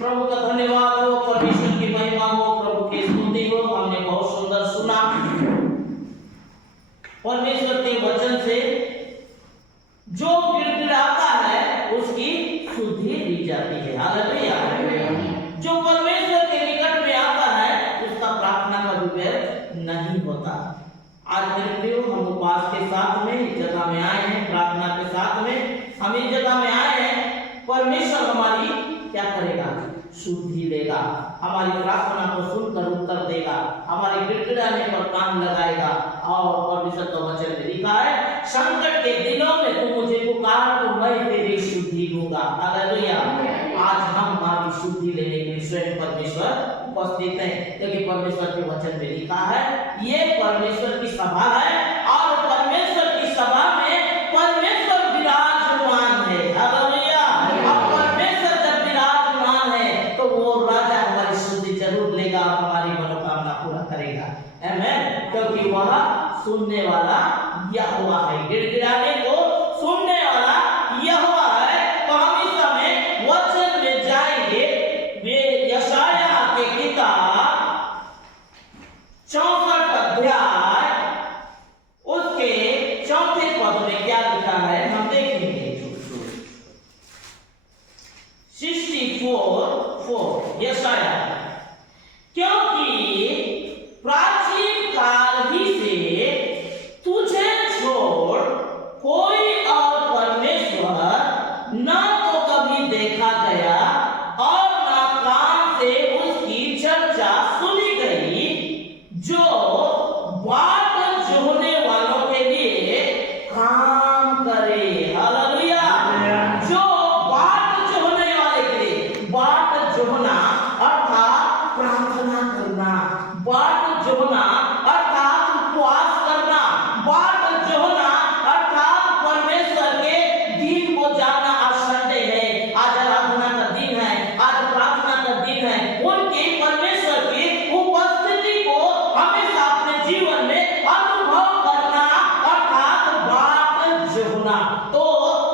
प्रभु का धन्यवाद हो, परमेश्वर की महिमा हो, प्रभु की स्तुति हो। हमने बहुत सुंदर सुना परमेश्वर के वचन से जो गिड़गिड़ाता है उसकी शुद्धि दी जाती है। हालेलुया। जो परमेश्वर के निकट में आता है उसका प्रार्थना का व्यर्थ नहीं होता। आज मेरे प्रियो, हम उपवास के साथ में इस जगह में आए हैं, प्रार्थना के साथ में हम इस जगह में आए हैं। परमेश्वर हमारी क्या करेगा? शुद्धि देगा, हमारी प्रार्थना को सुनकर उत्तर देगा, हमारे गिड़गिड़ाने पर कान लगाएगा। और परमेश्वर का वचन में लिखा है, संकट के दिनों में तू मुझे पुकार तो मैं तेरी शुद्धि दूंगा। हालेलुया। आज हम हमारी शुद्धि लेने के लिए स्वयं परमेश्वर उपस्थित हैं, क्योंकि परमेश्वर के वचन में लिखा है ये परमेश्वर की सभा है और परमेश्वर की सभा में परमेश्वर विराजमान है। हालेलुया। और परमेश्वर जब विराजमान है तो वो राजा हमारी शुद्धि जरूर लेगा, हमारी मनोकामना पूरा करेगा। आमीन। क्योंकि वह सुनने वाला यहोवा है, गिड़गिड़ाने को सुनने वाला यहोवा है। तो हम इस समय वचन में जाएंगे। वे यशायाह के किताब 64 अध्याय उसके 4 पद में क्या लिखा है हम देखेंगे। 64:4 यशायाह, क्योंकि प्राचीन काल ही से तुझे छोड़ कोई और परमेश्वर न तो कभी देखा गया और न कान से उसकी चर्चा सुनी गई, जो बाट जोहने वालों के लिए काम करे। हालेलुया। जो बाट जोहने वाले के लिए, बाट जोहना अर्थात प्रार्थना करना, बाट जोहना अर्थात उपवास करना, बाट जोहना अर्थात परमेश्वर के दिन को जानना। आज संडे है, आज आराधना का दिन है, आज प्रार्थना का दिन है। उनकी परमेश्वर की उपस्थिति को हमेशा अपने जीवन में अनुभव करना अर्थात बाट जोहना। तो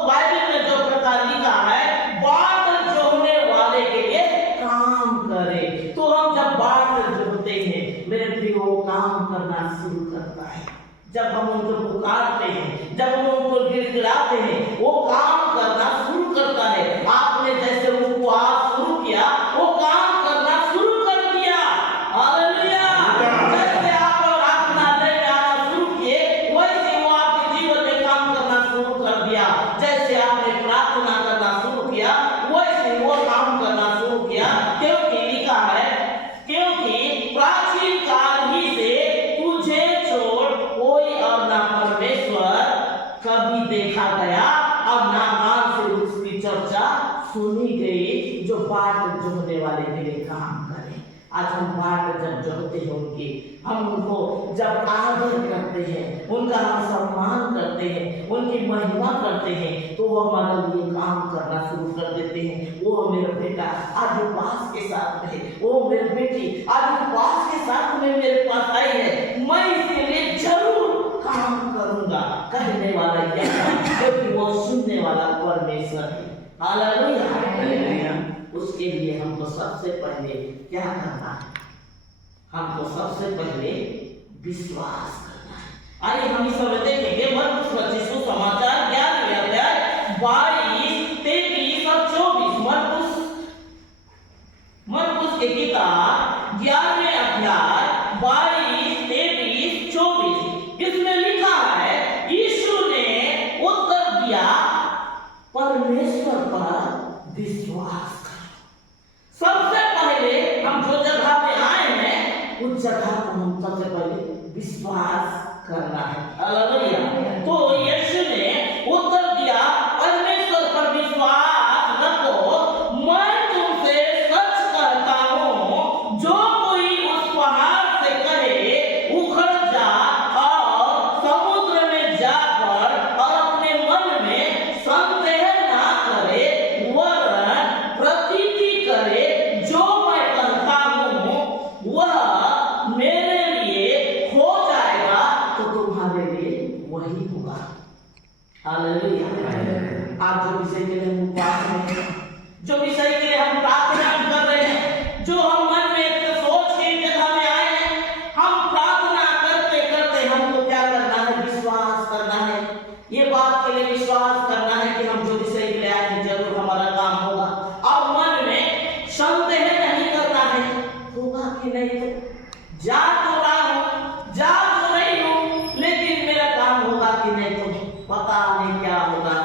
बाइबल में जो प्रकार लिखा है, बाट जोहने वाले के लिए काम करे। तो हम जब बाट जोहते हैं मेरे प्रियो, काम करना शुरू करता है। जब हम उनको पुकारते हैं, जब हम उनको गिड़गिड़ाते हैं, वो काम करना शुरू करता है। आपने जैसे उपवास शुरू किया, वो काम करना शुरू कर दिया। हालेलुया। जैसे आप प्रार्थना में आना शुरू किए, वैसे वो आपके जीवन में काम करना शुरू कर दिया। जैसे आपने प्रार्थना करना शुरू किया, वैसे वो काम करना शुरू किया। क्योंकि लिखा है, क्योंकि प्राचीन काल ही से तुझे छोड़ कोई और ना परमेश्वर कभी देखा गया और ना कान से उसकी चर्चा सुनी गई, जो बाट जोहने वाले के लिए काम करे। आज हम बाट जब जोहते हैं उनकी, हम उनको जब आदर करते हैं, उनका हम सम्मान करते हैं, उनकी महिमा करते हैं, तो वो हमारे लिए काम करना शुरू कर देते हैं। वो मेरा बेटा आज उपवास के साथ रहे, वो मेरी बेटी आज उपवास के साथ में मेरे पास आई है, मैं इसके लिए जरूर काम करूंगा। कहने वाला यह है, क्योंकि वो सुनने वाला परमेश्वर है। हालेलुया। उसके लिए हमको सबसे पहले क्या करना है? हमको सबसे पहले विश्वास करना है। आइए हम इस समय देखेंगे मरकुस रचित सुसमाचार 11वें अध्याय 22, 23 और 24। मरकुस की किताब 11वें अध्याय 22, 23, 24। इसमें लिखा है, यीशु ने उत्तर दिया, परमेश्वर पर विश्वास करो। सबसे पहले हम जो जगह पे आए हैं उस जगह को हम सबसे पहले विश्वास करना है। हालेलुया। तो यीशु ने उत्तर दिया, परमेश्वर पर विश्वास रखो। मैं तुमसे सच कहता हूँ, जो कोई उस पहाड़ से कहे उखड़ जा और समुद्र में जाकर और अपने मन में संदेह ना करे, वरन प्रतीति करे जो मैं कहता हूँ वह मेरे लिए हो जाएगा, तो तुम्हारे लिए वही होगा। हालेलुया। आज जो विषय के लिए हम उपवास में, जो विषय के लिए हम प्रार्थना कर नहीं तो जा तो रहा हूँ, जा तो रही हूँ, लेकिन मेरा काम होगा कि नहीं तो पता नहीं क्या होगा।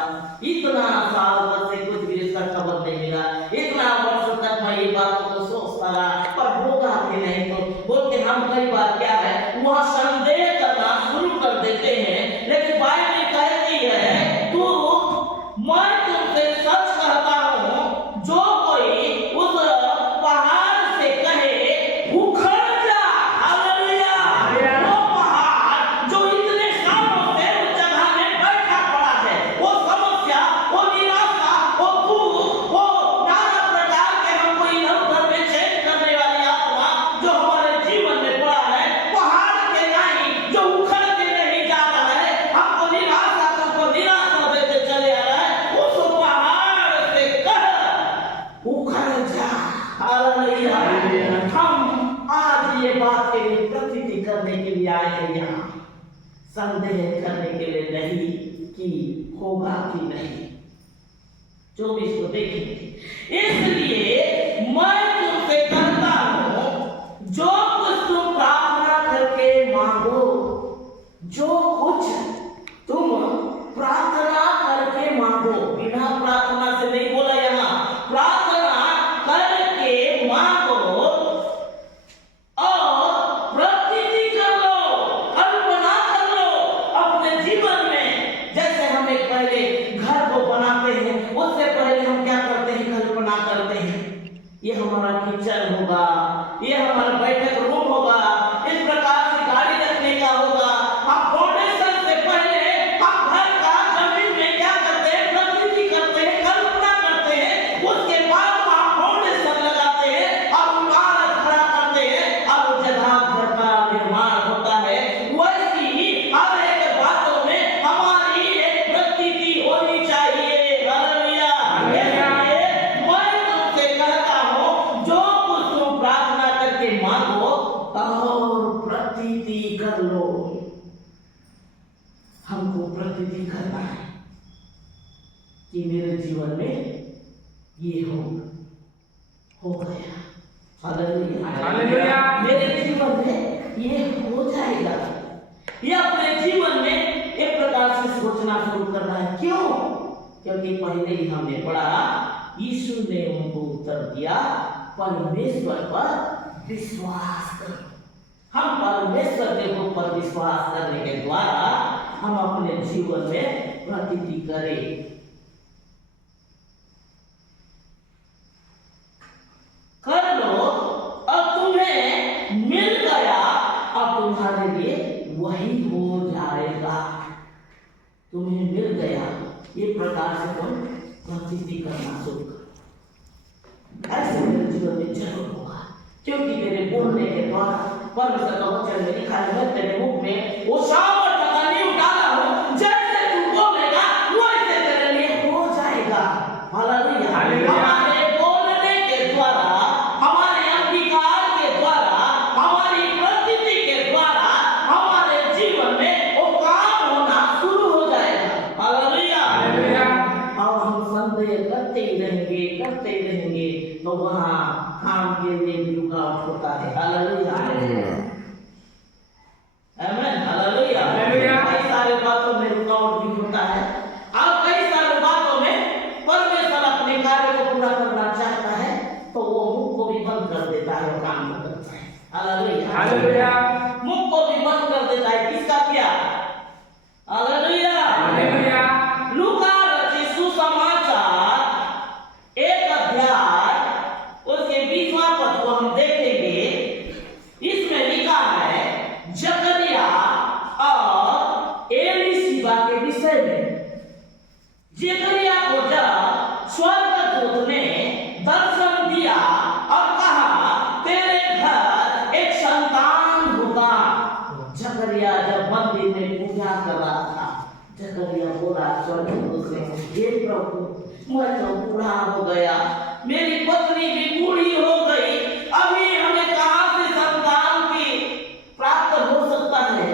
इतना साल तक से कुछ भी इसका खबर नहीं मिला, इतना वर्ष तक मैं ये बात को सोचता रहा, पर होगा कि नहीं तो बोलते हम कई बार क्या है वहाँ संदेह करना शुरू कर देते हैं। लेकिन बाइबल कहती है तू मैं तुमसे सच कहता हूँ, जो कोई उस पहाड़ से कहे उखड़ जा, हालेलुया, वो पहाड़ जो इतने सालों से उस जगह में बैठा पड़ा है, वो समस्या, वो निराशा, वो दुख, वो नाना प्रकार के हमको इधर उधर में चेंज करने वाली आत्मा जो हमारे जीवन में पड़ा है, पहाड़ के नहीं जो उखड़ के नहीं जा रहा है, हमको निराशा देते चले आ रहा है, उस पहाड़ से कह उखड़ जा, हालेलुया। हम आज ये बात के लिए प्रतीति करने के लिए आए हैं यहाँ, संदेह करने के लिए नहीं कि होगा कि नहीं। 24 को देखेंगे। इसलिए मैं तुमसे कहता हूँ, जो कुछ तुम प्रार्थना करके मांगो, जो कुछ तुम प्रार्थना करके मांगो, बिना प्रार्थना से नहीं बोला यहाँ, प्रार्थना करके मांगो और प्रतीति कर लो, कल्पना कर लो अपने जीवन में। जैसे हम एक पहले घर को बनाते हैं, उससे पहले हम क्या करते हैं, कल्पना करते हैं, ये हमारा किचन होगा, ये हमारा बैठक रूम होगा, इस प्रकार से गाड़ी रखने का होगा। हम फाउंडेशन से पहले हम घर का जमीन में क्या करते हैं, प्रतीति करते हैं, कल्पना करते हैं, उसके बाद हम फाउंडेशन लगाते हैं और इमारत खड़ा करते हैं और उस जगह घर का निर्माण होता है। वैसी ही हर एक बातों में हमारी एक प्रतीति होनी चाहिए, हालेलुया। इसलिए मैं तुमसे कहता हूँ, जो कुछ तुम प्रार्थना करके मांगो और प्रतीति कर लो। हमको प्रतीति करना है कि मेरे जीवन में ये हो गया, हालेलुया, मेरे जीवन में ये हो जाएगा। ये अपने जीवन में एक प्रकार से सोचना शुरू करना है। क्यों? क्योंकि पहले ही हमने पढ़ा, यीशु ने उनको उत्तर दिया, परमेश्वर पर विश्वास करो। हम परमेश्वर के ऊपर विश्वास करने के द्वारा हम अपने जीवन में प्रतीति करें। कर लो, अब तुम्हें मिल गया, अब तुम्हारे लिए वही हो जाएगा। तुम्हें मिल गया, ये प्रकार से तुम प्रतीति करना शुरू करो। ऐसे मेरे जीवन में जरूर होगा, क्योंकि मेरे बोलने के द्वारा परमेश्वर का वचन में लिखा है, मैं तेरे मुख में वो सामर्थ का नींव डाला हूं, जैसे तू बोलेगा वैसे तेरे लिए हो जाएगा, हालेलुया। हमारे बोलने के द्वारा, हमारे अंगीकार के द्वारा, हमारी प्रतीति के द्वारा हमारे जीवन में वो काम होना शुरू हो जाएगा, हालेलुया। अब हम संदेह करते ही रहेंगे तो वहाँ काम के लिए भी रुकावट होता है, हालेलुया, आमीन, हालेलुया। कई सारे बातों में रुकावट भी होता है, और कई सारे बातों में परमेश्वर अपने कार्य को पूरा करना चाहता है तो वो मुख को भी बंद कर देता है, काम को करता है, हालेलुया। मुख को भी बंद कर देता है, किसका किया, हालेलुया। लूका रचित सुसमाचार 1 अध्याय उसके 20वां पद को हम देखेंगे। इसमें लिखा है जकरिया और एलीशिबा के विषय में। जकरिया को जब स्वर्गदूत ने दर्शन दिया और कहा तेरे घर एक संतान होगा। जकरिया जब मंदिर में पूजा कर रहा था, जकरिया बोला स्वर्गदूत से, हे प्रभु, मैं तो बूढ़ा हो गया, मेरी पत्नी भी बूढ़ी हो गई, अभी हमें कहां से संतान की प्राप्त हो सकता है।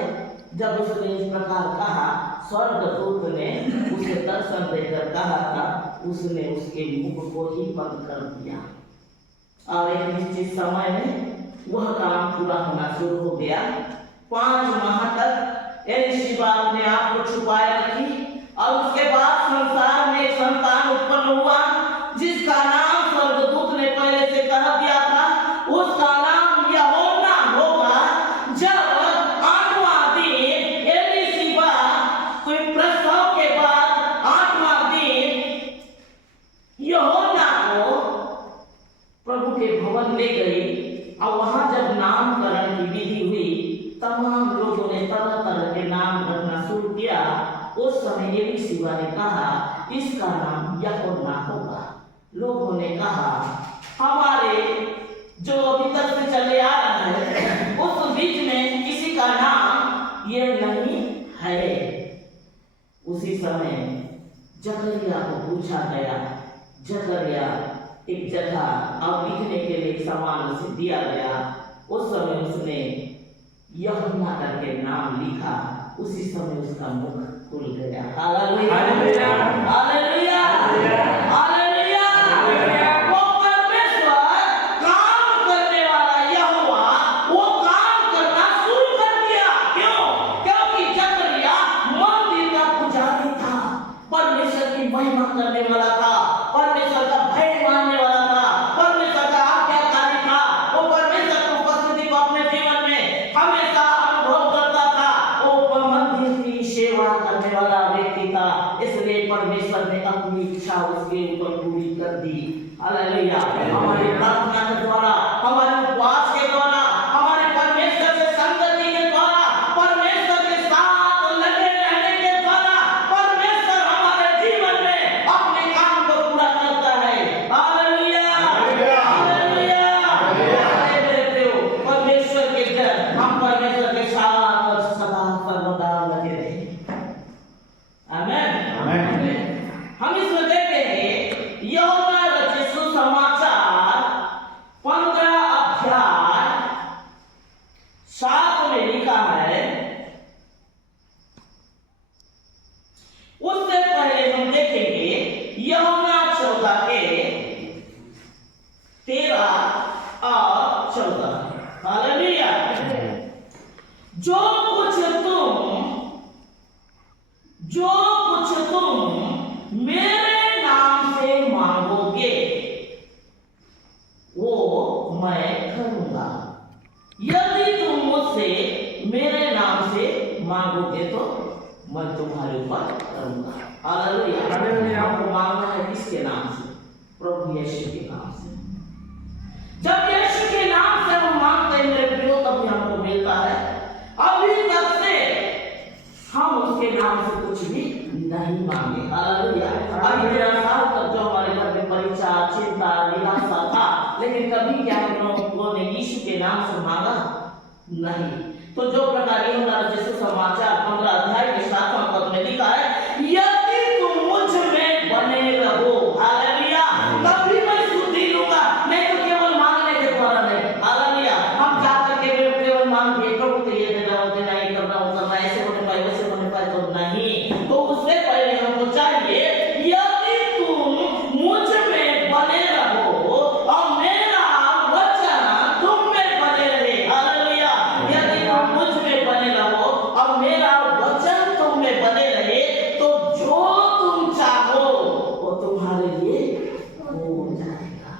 जब उसने इस प्रकार कहा, स्वर्गदूत ने उसे दर्शन देकर कहा था, उसने उसके मुख को ही बंद कर दिया और एक निश्चित समय में वह काम पूरा होना शुरू हो गया। 5 माह तक एलीशिबा अपने आप को छुपाए रखी और उसके बाद संसार में एक संतान उत्पन्न हुआ जिसका नाम स्वर्गदूत ने पहले से कह दिया था। उसका नाम यूहन्ना होगा। जब 8वां दिन एलीशिबा कोई प्रसव के बाद 8वां दिन यूहन्ना को प्रभु के भवन ले गई और वहां जब नामकरण की विधि हुई, तमाम लोगों ने तरह तरह के नाम रखना शुरू किया। उस समय एलीशिबा ने कहा इसका नाम यूहन्ना होगा। लोगों ने कहा हमारे जो अभी तक से चले आ रहा है उस बीच में किसी का नाम ये नहीं है। उसी समय जकरिया को पूछा गया। जकरिया एक जगह और लिखने के लिए सामान उसे दिया गया। उस समय उसने यूहन्ना करके नाम लिखा। उसी समय उसका मुख खुल गया। Hallelujah hallelujah hallelujah. वो परमेश्वर काम करने वाला यहोवा वो काम करना शुरू कर दिया। क्यों? क्योंकि जकरिया मंदिर का पुजारी था, परमेश्वर की महिमा करने वाला था, परमेश्वर का भय मानने वाला था, परमेश्वर का आज्ञाकारी था। वो परमेश्वर की उपस्थिति को अपने जीवन में हमेशा अनुभव करता था। वो मंदिर की सेवा करने वाला व्यक्ति था। इसलिए परमेश्वर ने अपनी इच्छा उसके ऊपर पूरी कर दी। हालेलुया। हमारी प्रार्थना के द्वारा, हमारे उपवास के द्वारा, हमारे परमेश्वर से संगति के द्वारा, परमेश्वर के साथ लगे रहने के द्वारा परमेश्वर हमारे जीवन में अपने काम को पूरा करता है। Hallelujah hallelujah. परमेश्वर के जन हम परमेश्वर के साथ सदा सर्वदा लगे रहे। आमीन आमीन। हम इसमें देखते हैं यूहन्ना रचित सुसमाचार 15 अध्याय 7 में लिखा है। उससे पहले हम देखेंगे यूहन्ना 14 के 13 और 14। हालेलुया। जो कुछ तुम मेरे नाम से मांगोगे वो मैं करूंगा। यदि तुम मुझसे मेरे नाम से मांगोगे तो मैं तुम्हारे ऊपर करूंगा। Hallelujah hallelujah. हमको मांगना है किसके नाम से? प्रभु यीशु के नाम से। जब यीशु के नाम से हम मांगते हैं मेरे प्रियो तभी हमको मिलता है। अभी तक से हम उसके नाम से कुछ भी नहीं मांगे। हालेलुया। अभी 13 साल तक जो हमारे घर में परीक्षा, चिंता, निराशा था, लेकिन कभी क्या हम लोगों ने यीशु के नाम से मांगा नहीं। तो जो प्रकार यूहन्ना रचित सुसमाचार 15 अध्याय के 7वां पद में लिखा है, यदि तुम मुझ में बने रहो, हालेलुया, तभी मैं सुधि लूंगा। नहीं तो केवल मांगने के द्वारा नहीं। हालेलुया। हम क्या करके केवल मांगे प्रभु को ये देना वो देना, ये करना वो करना, ऐसे होने पाए वैसे होने पाए तो नहीं। तो उससे पहले हमको चाहिए यदि तुम मुझ में बने रहो और मेरा वचन तुम में बने रहे। हालेलुया। यदि तुम मुझ में बने रहो और मेरा वचन तुम में बने रहे तो जो तुम चाहो वो तुम्हारे लिए हो जाएगा।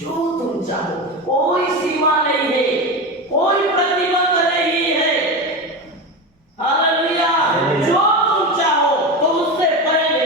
जो तुम चाहो, कोई सीमा नहीं है, कोई प्रतिबंध नहीं है। हालेलुया। जो तुम चाहो, तो उससे पहले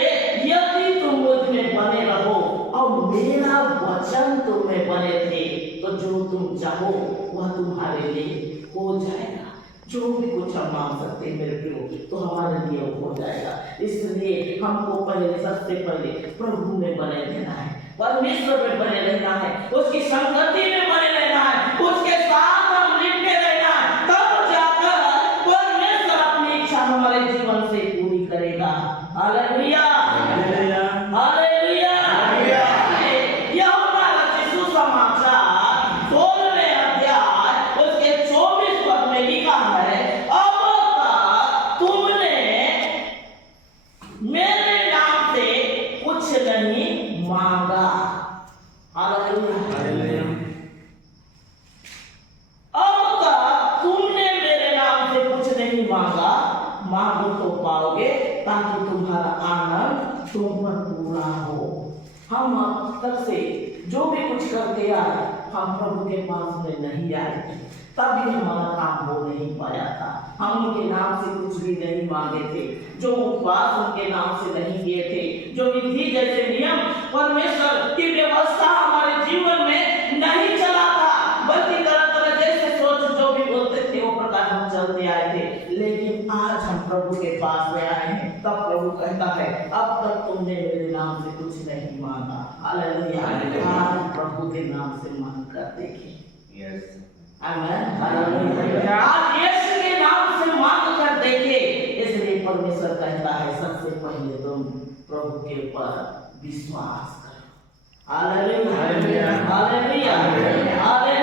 यदि तुम मुझ में बने रहो और मेरा वचन तुम में बने थे तो जो तुम चाहो वह तुम्हारे लिए हो जाएगा। जो भी कुछ हम मांग सकते हैं मेरे प्रियो तो हमारे लिए वो हो जाएगा। इसलिए हमको पहले सबसे पहले प्रभु में बने रहना है, परमेश्वर में बने रहना है, उसकी संगति में बने रहना है, उसके साथ हम लिपटे रहना है। तब जाकर परमेश्वर अपनी इच्छा हमारे जीवन से पूरी करेगा। Hallelujah hallelujah hallelujah. यूहन्ना रचित सुसमाचार 16वें अध्याय उसके 24 पद में लिखा है, अब तक तुमने मेरे नाम से कुछ नहीं मांगा। Hallelujah hallelujah. तक से जो भी कुछ करते आए, हम प्रभु के पास में नहीं आए, तभी हमारा काम हो नहीं पाया था। हम उनके नाम से कुछ भी नहीं मांगे थे, जो उपवास उनके नाम से नहीं किए थे, जो विधि जैसे नियम परमेश्वर की व्यवस्था हमारे जीवन में नहीं चला था, बल्कि तरह तरह जैसे सोच जो भी बोलते थे वो प्रकार हम चलते आए थे। लेकिन आज हम प्रभु के पास में आए हैं, तब प्रभु कहता है अब तक तुमने मेरे नाम से कुछ नहीं मांगा। हालेलुया। आज प्रभु के नाम से मांग कर देखिए। Yes amen. हालेलुया। आज यीशु के नाम से मांग कर देखिए। इसलिए परमेश्वर कहता है सबसे पहले तुम प्रभु के ऊपर विश्वास करो। हालेलुया। हालेलुया। हालेलुया।